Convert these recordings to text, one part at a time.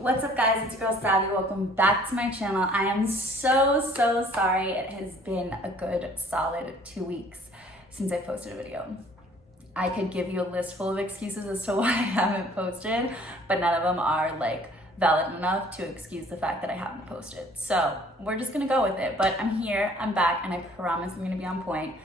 What's up guys, it's Girl Savvy. Welcome back to my channel. I am so sorry. It has been a good solid 2 weeks since I posted a video. I could give you a list full of excuses as to why I haven't posted, but none of them are like valid enough to excuse the fact that I haven't posted. So we're just gonna go with it, but I'm here, I'm back, and I promise I'm gonna be on point.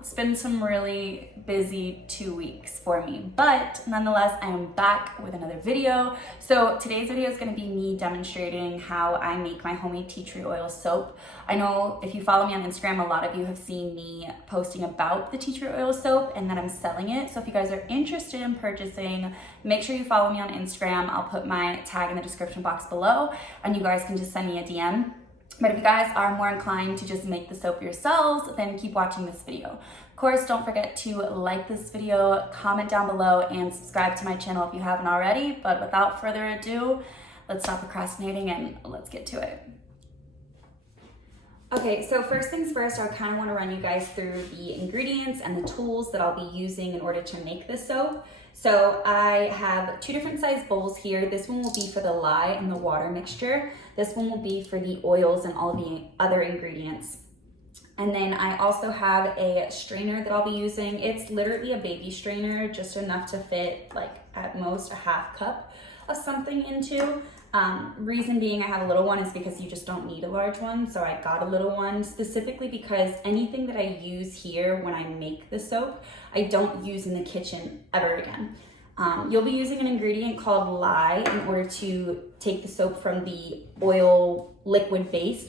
It's been some really busy 2 weeks for me, but nonetheless, I am back with another video. So today's video is gonna be me demonstrating how I make my homemade tea tree oil soap. I know if you follow me on Instagram, a lot of you have seen me posting about the tea tree oil soap and that I'm selling it. So if you guys are interested in purchasing, make sure you follow me on Instagram. I'll put my tag in the description box below and you guys can just send me a DM. But if you guys are more inclined to just make the soap yourselves, then keep watching this video. Of course, don't forget to like this video, comment down below, and subscribe to my channel if you haven't already. But without further ado, let's stop procrastinating and let's get to it. Okay, so first things first, I kind of want to run you guys through the ingredients and the tools that I'll be using in order to make this soap. So I have 2 different size bowls here. This one will be for the lye and the water mixture. This one will be for the oils and all the other ingredients. And then I also have a strainer that I'll be using. It's literally a baby strainer, just enough to fit like at most a half cup of something into. Reason being I have a little one is because you just don't need a large one. So I got a little one specifically because anything that I use here when I make the soap, I don't use in the kitchen ever again. You'll be using an ingredient called lye in order to take the soap from the oil liquid base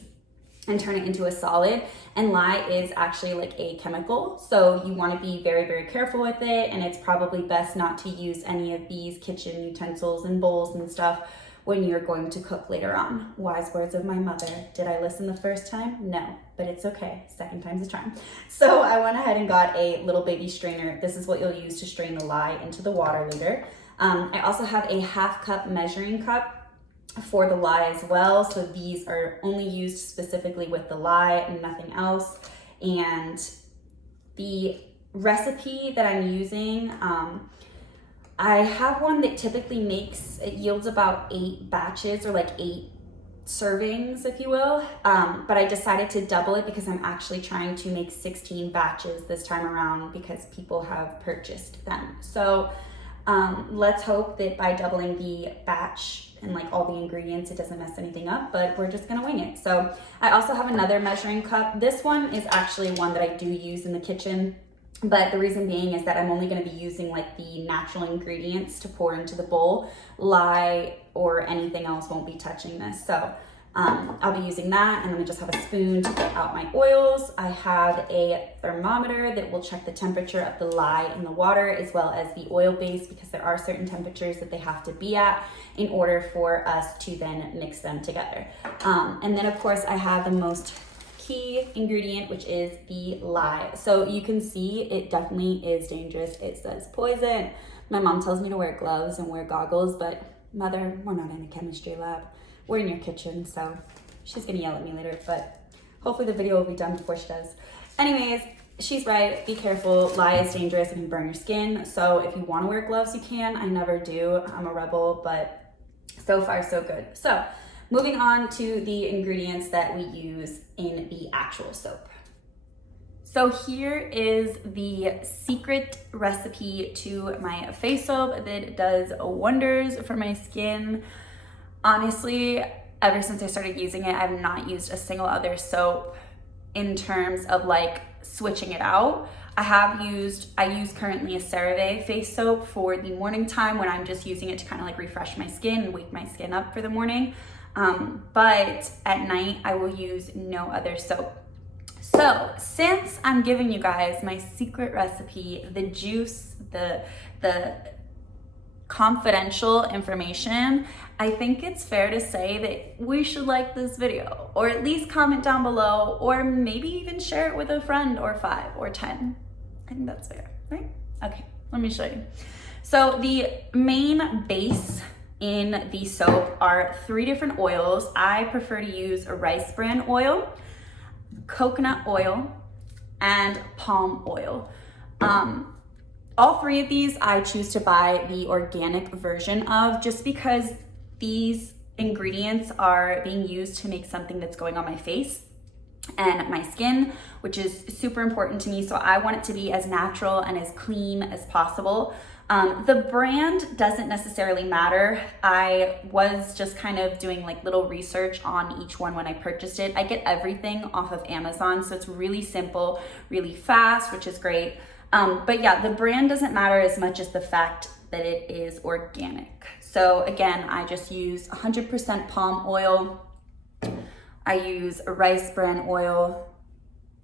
and turn it into a solid. And lye is actually like a chemical. So you want to be very careful with it. And it's probably best not to use any of these kitchen utensils and bowls and stuff when you're going to cook later on. Wise words of my mother. Did I listen the first time? No, but it's okay. Second time's a charm. So I went ahead and got a little baby strainer. This is what you'll use to strain the lye into the water later. I also have a half cup measuring cup for the lye as well. So these are only used specifically with the lye and nothing else. And the recipe that I'm using, I have one that typically it yields about 8 batches or like 8 servings, if you will. But I decided to double it because I'm actually trying to make 16 batches this time around because people have purchased them. So let's hope that by doubling the batch and like all the ingredients, it doesn't mess anything up, but we're just gonna wing it. So I also have another measuring cup. This one is actually one that I do use in the kitchen. But the reason being is that I'm only going to be using like the natural ingredients to pour into the bowl. Lye or anything else won't be touching this. So I'll be using that, and then I just have a spoon to get out my oils. I have a thermometer that will check the temperature of the lye in the water as well as the oil base, because there are certain temperatures that they have to be at in order for us to then mix them together. And then of course I have the most key ingredient, which is the lye. So you can see it definitely is dangerous. It says poison. My mom tells me to wear gloves and wear goggles, but mother, we're not in a chemistry lab. We're in your kitchen, so she's gonna yell at me later, but hopefully the video will be done before she does. Anyways, she's right, be careful. Lye is dangerous and can burn your skin. So if you wanna wear gloves, you can. I never do, I'm a rebel, but so far so good. So moving on to the ingredients that we use in the actual soap. So here is the secret recipe to my face soap that does wonders for my skin. Honestly, ever since I started using it, I've not used a single other soap in terms of like switching it out. I use currently a CeraVe face soap for the morning time when I'm just using it to kind of like refresh my skin and wake my skin up for the morning. But at night I will use no other soap. So since I'm giving you guys my secret recipe, the juice, the confidential information, I think it's fair to say that we should like this video, or at least comment down below, or maybe even share it with a friend, or 5 or 10. I think that's fair, right? Okay, let me show you. So the main base in the soap are 3 different oils. I prefer to use a rice bran oil, coconut oil, and palm oil. All 3 of these I choose to buy the organic version of, just because these ingredients are being used to make something that's going on my face and my skin, which is super important to me. So I want it to be as natural and as clean as possible. The brand doesn't necessarily matter. I was just kind of doing like little research on each one when I purchased it. I get everything off of Amazon, so it's really simple, really fast, which is great. But yeah, the brand doesn't matter as much as the fact that it is organic. So again, I just use 100% palm oil. I use rice bran oil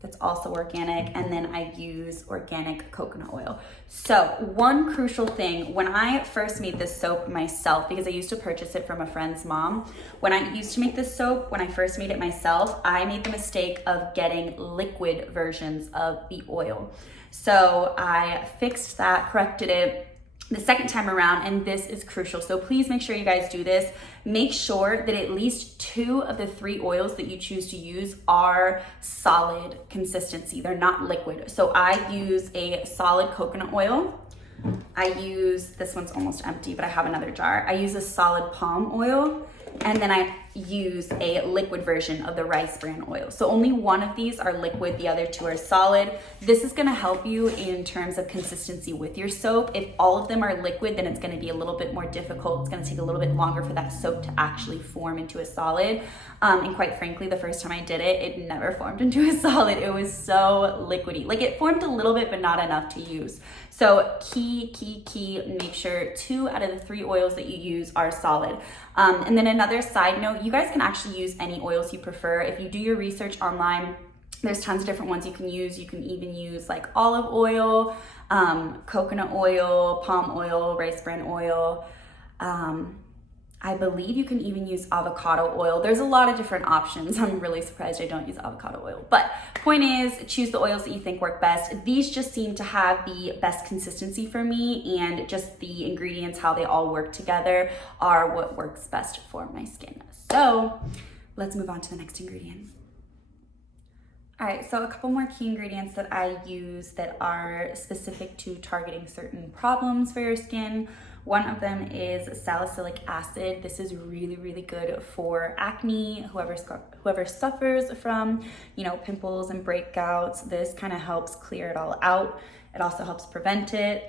that's also organic, and then I use organic coconut oil. So one crucial thing, when I first made this soap myself, because I used to purchase it from a friend's mom, when I used to make this soap, when I first made it myself, I made the mistake of getting liquid versions of the oil. So I fixed that, corrected it the second time around, and this is crucial. So please make sure you guys do this. Make sure that at least 2 of the 3 oils that you choose to use are solid consistency. They're not liquid. So I use a solid coconut oil. I use, this one's almost empty, but I have another jar. I use a solid palm oil, and then I use a liquid version of the rice bran oil. So only one of these are liquid, the other 2 are solid. This is gonna help you in terms of consistency with your soap. If all of them are liquid, then it's gonna be a little bit more difficult. It's gonna take a little bit longer for that soap to actually form into a solid. And quite frankly, the first time I did it, it never formed into a solid. It was so liquidy. Like, it formed a little bit, but not enough to use. So key, make sure 2 out of the 3 oils that you use are solid. And then another side note, you guys can actually use any oils you prefer. If you do your research online, there's tons of different ones you can use. You can even use like olive oil, coconut oil, palm oil, rice bran oil. I believe you can even use avocado oil. There's a lot of different options. I'm really surprised I don't use avocado oil. But point is, choose the oils that you think work best. These just seem to have the best consistency for me, and just the ingredients, how they all work together, are what works best for my skin. So let's move on to the next ingredient. All right, so a couple more key ingredients that I use that are specific to targeting certain problems for your skin. One of them is salicylic acid. This is really good for acne, whoever suffers from, pimples and breakouts. This kind of helps clear it all out. It also helps prevent it.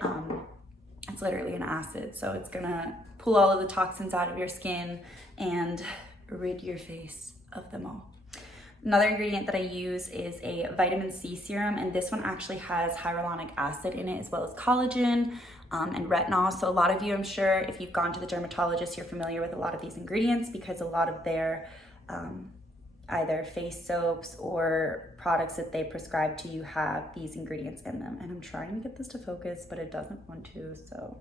It's literally an acid, so it's gonna pull all of the toxins out of your skin and rid your face of them all. Another ingredient that I use is a vitamin C serum, and this one actually has hyaluronic acid in it, as well as collagen and retinol. So a lot of you, I'm sure, if you've gone to the dermatologist, you're familiar with a lot of these ingredients, because a lot of their either face soaps or products that they prescribe to you have these ingredients in them. And I'm trying to get this to focus, but it doesn't want to, so.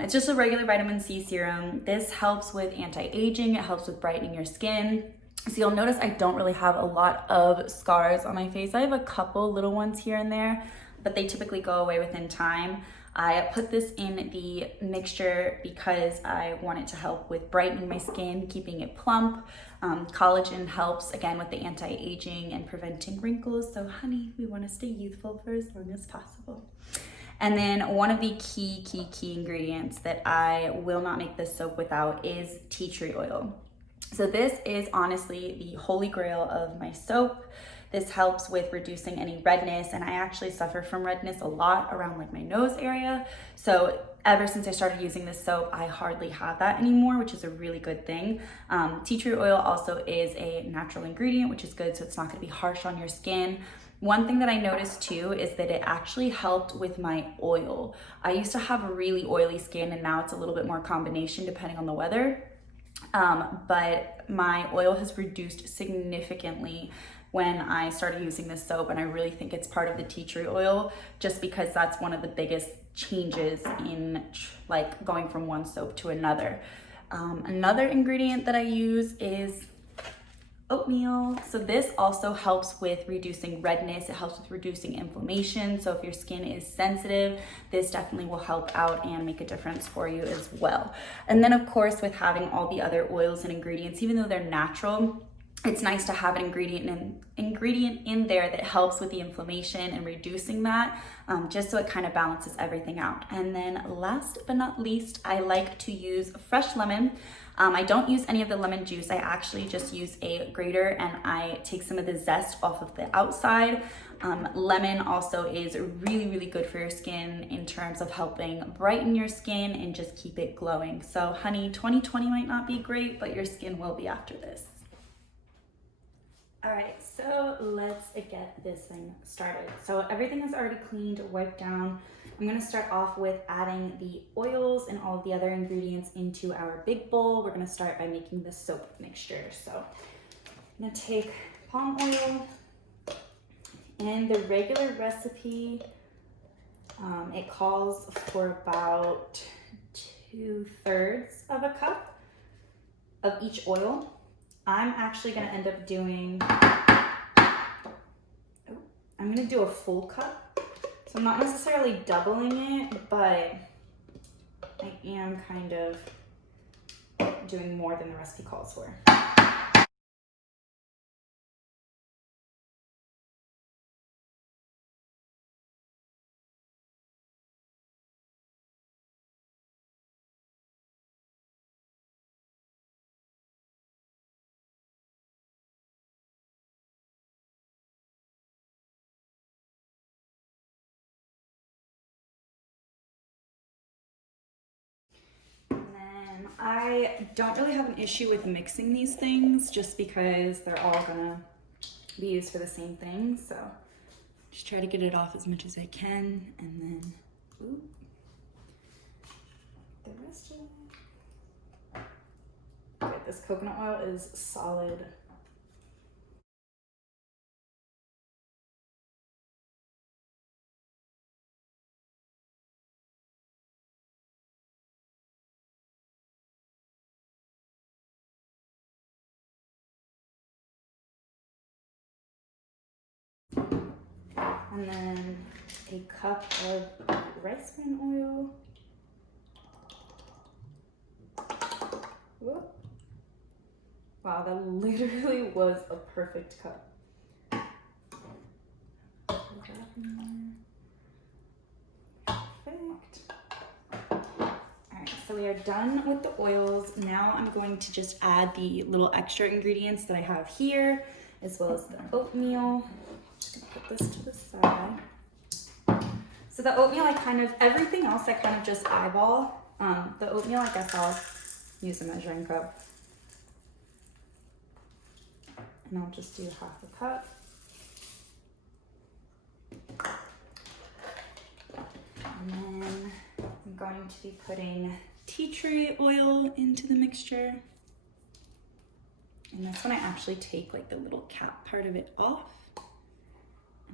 It's just a regular vitamin C serum. This helps with anti-aging. It helps with brightening your skin. So you'll notice I don't really have a lot of scars on my face. I have a couple little ones here and there, but they typically go away within time. I put this in the mixture because I want it to help with brightening my skin, keeping it plump. Collagen helps, again, with the anti-aging and preventing wrinkles. So honey, we want to stay youthful for as long as possible. And then one of the key ingredients that I will not make this soap without is tea tree oil. So this is honestly the holy grail of my soap. This helps with reducing any redness, and I actually suffer from redness a lot around like my nose area. So ever since I started using this soap, I hardly have that anymore, which is a really good thing. Tea tree oil also is a natural ingredient, which is good, so it's not gonna be harsh on your skin. One thing that I noticed too is that it actually helped with my oil. I used to have a really oily skin, and now it's a little bit more combination depending on the weather. But my oil has reduced significantly when I started using this soap, and I really think it's part of the tea tree oil, just because that's one of the biggest changes in like going from one soap to another. Another ingredient that I use is oatmeal. So this also helps with reducing redness. It helps with reducing inflammation. So if your skin is sensitive, this definitely will help out and make a difference for you as well. And then of course, with having all the other oils and ingredients, even though they're natural, it's nice to have an ingredient in there that helps with the inflammation and reducing that, just so it kind of balances everything out. And then last but not least, I like to use fresh lemon. I don't use any of the lemon juice. I actually just use a grater and I take some of the zest off of the outside. Lemon also is really, really good for your skin in terms of helping brighten your skin and just keep it glowing. So honey, 2020 might not be great, but your skin will be after this. All right, so let's get this thing started. So everything is already cleaned, wiped down. I'm gonna start off with adding the oils and all of the other ingredients into our big bowl. We're gonna start by making the soap mixture. So I'm gonna take palm oil, and the regular recipe, it calls for about 2/3 of a cup of each oil. I'm actually gonna end up doing, I'm gonna do a full cup. So I'm not necessarily doubling it, but I am kind of doing more than the recipe calls for. I don't really have an issue with mixing these things just because they're all gonna be used for the same thing. So just try to get it off as much as I can, and then the rest of it. Okay, this coconut oil is solid. And then a cup of rice bran oil. Whoop. Wow, that literally was a perfect cup. Put that in there. Perfect. Alright, so we are done with the oils. Now I'm going to just add the little extra ingredients that I have here, as well as the oatmeal. Put this to the side. So the oatmeal, everything else I kind of just eyeball. The oatmeal, I guess I'll use a measuring cup. And I'll just do half a cup. And then I'm going to be putting TeaTree oil into the mixture. And this one I actually take like the little cap part of it off.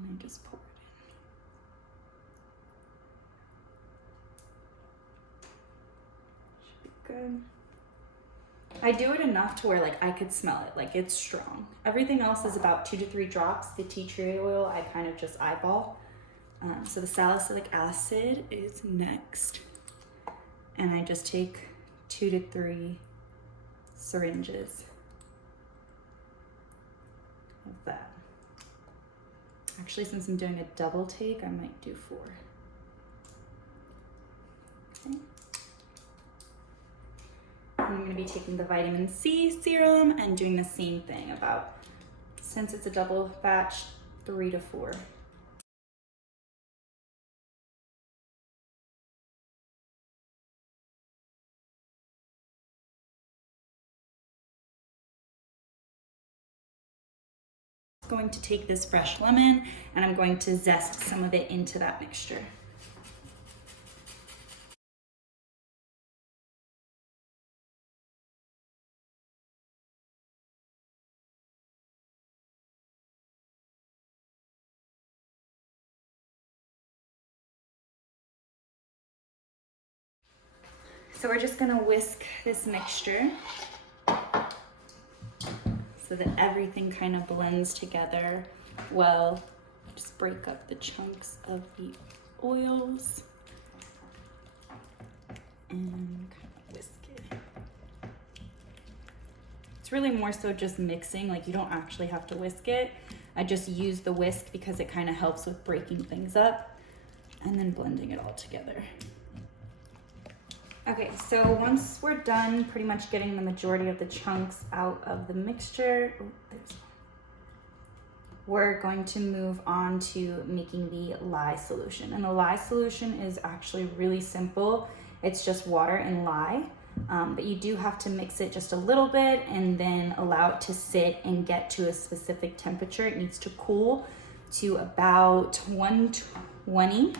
And I just pour it in. Should be good. I do it enough to where like I could smell it, like it's strong. Everything else is about 2 to 3 drops. The tea tree oil, I kind of just eyeball. So the salicylic acid is next. And I just take 2 to 3 syringes of that. Actually, since I'm doing a double take, I might do 4. Okay. I'm going to be taking the vitamin C serum and doing the same thing, about, since it's a double batch, 3 to 4. Going to take this fresh lemon and I'm going to zest some of it into that mixture. So we're just gonna whisk this mixture so that everything kind of blends together well. Just break up the chunks of the oils and kind of whisk it. It's really more so just mixing, like you don't actually have to whisk it. I just use the whisk because it kind of helps with breaking things up and then blending it all together. Okay, so once we're done pretty much getting the majority of the chunks out of the mixture, we're going to move on to making the lye solution. And the lye solution is actually really simple. It's just water and lye, but you do have to mix it just a little bit and then allow it to sit and get to a specific temperature. It needs to cool to about 120.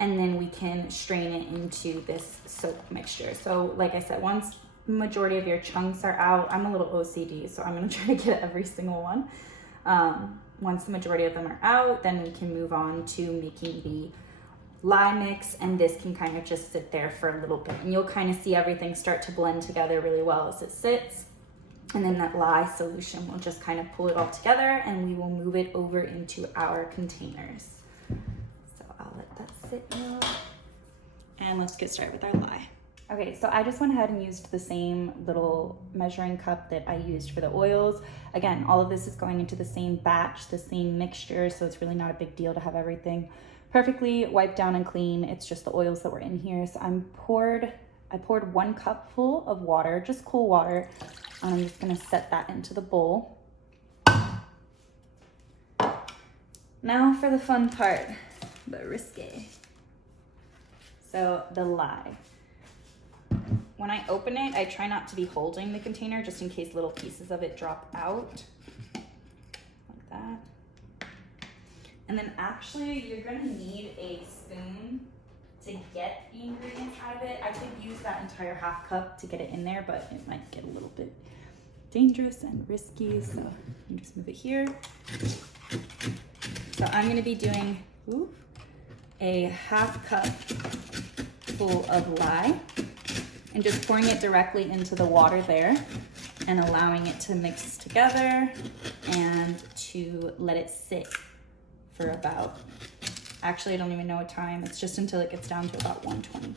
And then we can strain it into this soap mixture. So like I said, once the majority of your chunks are out, I'm a little OCD, so I'm gonna try to get every single one. Once the majority of them are out, then we can move on to making the lye mix, and this can kind of just sit there for a little bit. And you'll kind of see everything start to blend together really well as it sits. And then that lye solution will just kind of pull it all together, and we will move it over into our containers. I'll let that sit now. And let's get started with our lye. Okay, so I just went ahead and used the same little measuring cup that I used for the oils. Again, all of this is going into the same batch, the same mixture, so it's really not a big deal to have everything perfectly wiped down and clean. It's just the oils that were in here. So I poured 1 cup full of water, just cool water. I'm just gonna set that into the bowl. Now for the fun part, but risque. So the lye. When I open it, I try not to be holding the container just in case little pieces of it drop out, like that. And then actually you're gonna need a spoon to get the ingredients out of it. I could use that entire half cup to get it in there, but it might get a little bit dangerous and risky, so you just move it here. So I'm gonna be doing a half cup full of lye and just pouring it directly into the water there and allowing it to mix together and to let it sit for about, actually I don't even know what time, it's just until it gets down to about 120.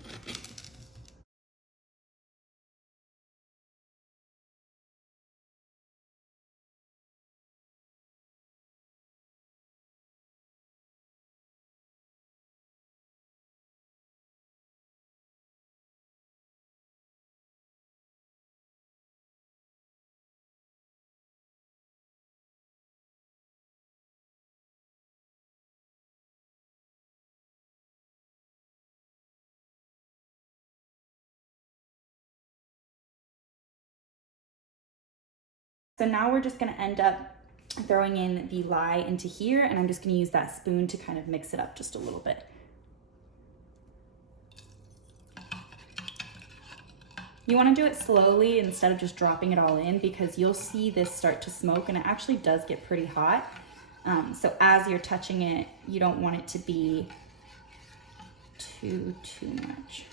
So now we're just gonna end up throwing in the lye into here, and I'm just gonna use that spoon to kind of mix it up just a little bit. You wanna do it slowly instead of just dropping it all in, because you'll see this start to smoke, and it actually does get pretty hot. So as you're touching it, you don't want it to be too much.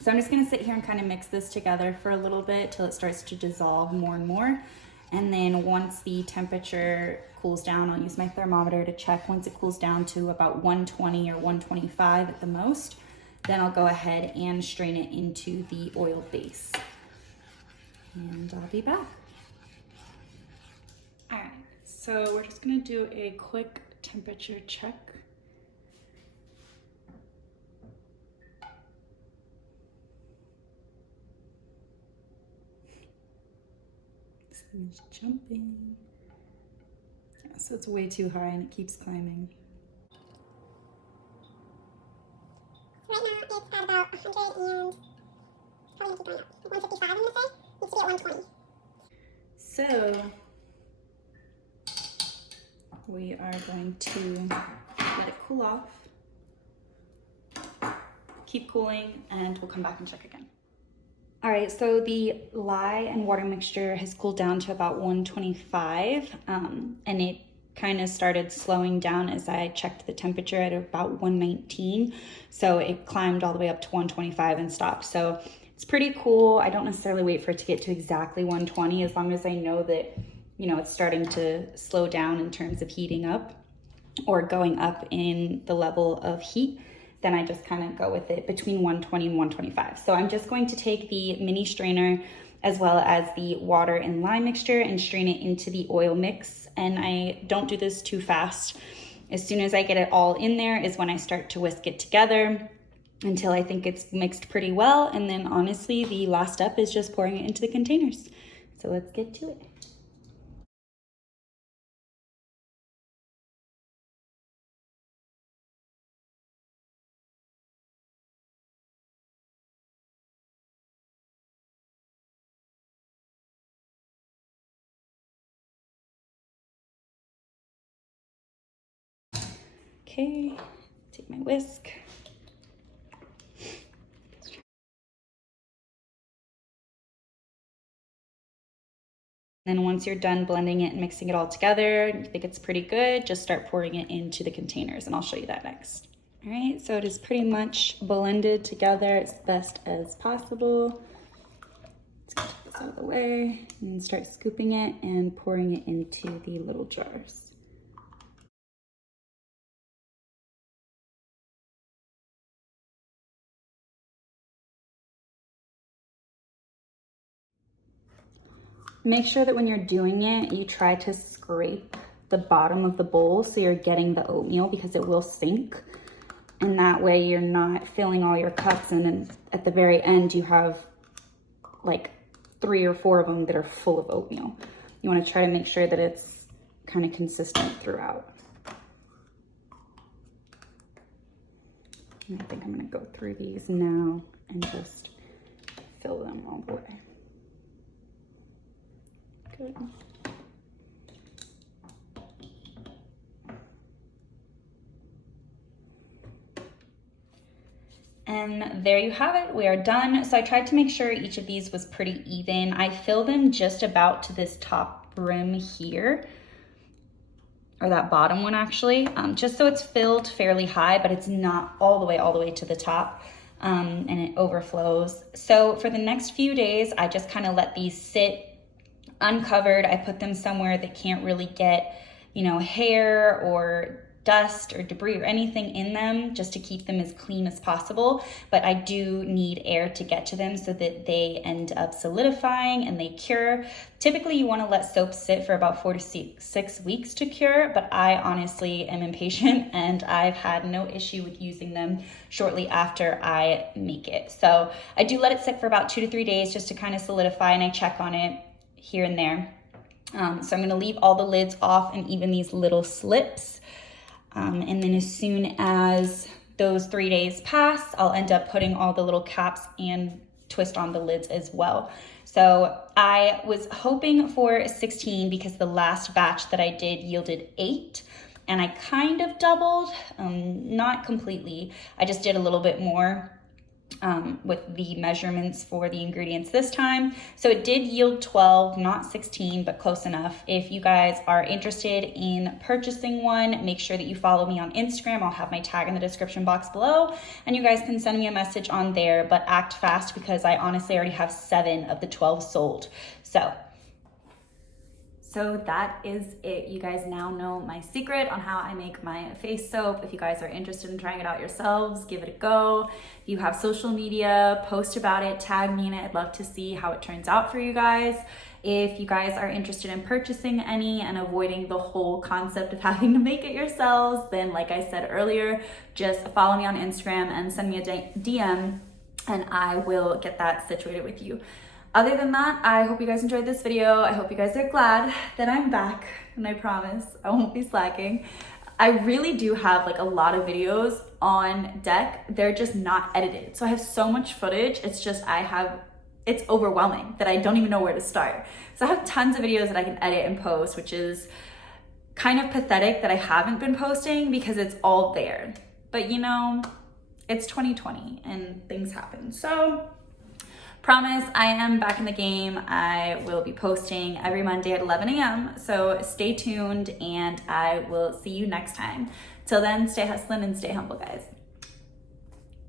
So I'm just gonna sit here and kind of mix this together for a little bit till it starts to dissolve more and more. And then once the temperature cools down, I'll use my thermometer to check. Once it cools down to about 120 or 125 at the most, then I'll go ahead and strain it into the oil base. And I'll be back. All right, so we're just gonna do a quick temperature check. It's jumping. Yeah, so it's way too high and it keeps climbing. Right now it's at about 100 and probably keep going up. 155 I'm gonna say. Needs to be at 120. So we are going to let it cool off. Keep cooling and we'll come back and check again. All right, so the lye and water mixture has cooled down to about 125, and it kind of started slowing down as I checked the temperature at about 119. So it climbed all the way up to 125 and stopped. So it's pretty cool. I don't necessarily wait for it to get to exactly 120 as long as I know that, you know, it's starting to slow down in terms of heating up or going up in the level of heat. Then I just kind of go with it between 120 and 125. So I'm just going to take the mini strainer as well as the water and lime mixture and strain it into the oil mix. And I don't do this too fast. As soon as I get it all in there is when I start to whisk it together until I think it's mixed pretty well. And then honestly, the last step is just pouring it into the containers. So let's get to it. Okay, take my whisk. Then once you're done blending it and mixing it all together, you think it's pretty good, just start pouring it into the containers, and I'll show you that next. All right, so it is pretty much blended together as best as possible. Let's get this out of the way and start scooping it and pouring it into the little jars. Make sure that when you're doing it, you try to scrape the bottom of the bowl so you're getting the oatmeal, because it will sink. And that way you're not filling all your cups, and then at the very end you have like 3 or 4 of them that are full of oatmeal. You want to try to make sure that it's kind of consistent throughout. And I think I'm going to go through these now and just fill them all the way. Good. And there you have it, we are done. So I tried to make sure each of these was pretty even. I fill them just about to this top brim here, or that bottom one actually, just so it's filled fairly high, but it's not all the way to the top. And it overflows. So for the next few days, I just kind of let these sit uncovered. I put them somewhere that can't really get, you know, hair or dust or debris or anything in them, just to keep them as clean as possible. But I do need air to get to them so that they end up solidifying and they cure. Typically you want to let soap sit for about 4 to 6 weeks to cure, but I honestly am impatient and I've had no issue with using them shortly after I make it. So I do let it sit for about 2 to 3 days just to kind of solidify, and I check on it here and there. So I'm going to leave all the lids off and even these little slips. And then as soon as those 3 days pass, I'll end up putting all the little caps and twist on the lids as well. So I was hoping for 16 because the last batch that I did yielded 8, and I kind of doubled, not completely. I just did a little bit more with the measurements for the ingredients this time. So it did yield 12, not 16, but close enough. If you guys are interested in purchasing one, make sure that you follow me on Instagram. I'll have my tag in the description box below, and you guys can send me a message on there, but act fast because I honestly already have 7 of the 12 sold. So that is it. You guys now know my secret on how I make my face soap. If you guys are interested in trying it out yourselves, give it a go. If you have social media, post about it, tag me in it. I'd love to see how it turns out for you guys. If you guys are interested in purchasing any and avoiding the whole concept of having to make it yourselves, then like I said earlier, just follow me on Instagram and send me a DM and I will get that situated with you. Other than that, I hope you guys enjoyed this video. I hope you guys are glad that I'm back, and I promise I won't be slacking. I really do have like a lot of videos on deck. They're just not edited. So I have so much footage. It's just it's overwhelming that I don't even know where to start. So I have tons of videos that I can edit and post, which is kind of pathetic that I haven't been posting because it's all there. But you know, it's 2020 and things happen. So promise, I am back in the game. I will be posting every Monday at 11 a.m. So stay tuned and I will see you next time. Till then, stay hustling and stay humble, guys.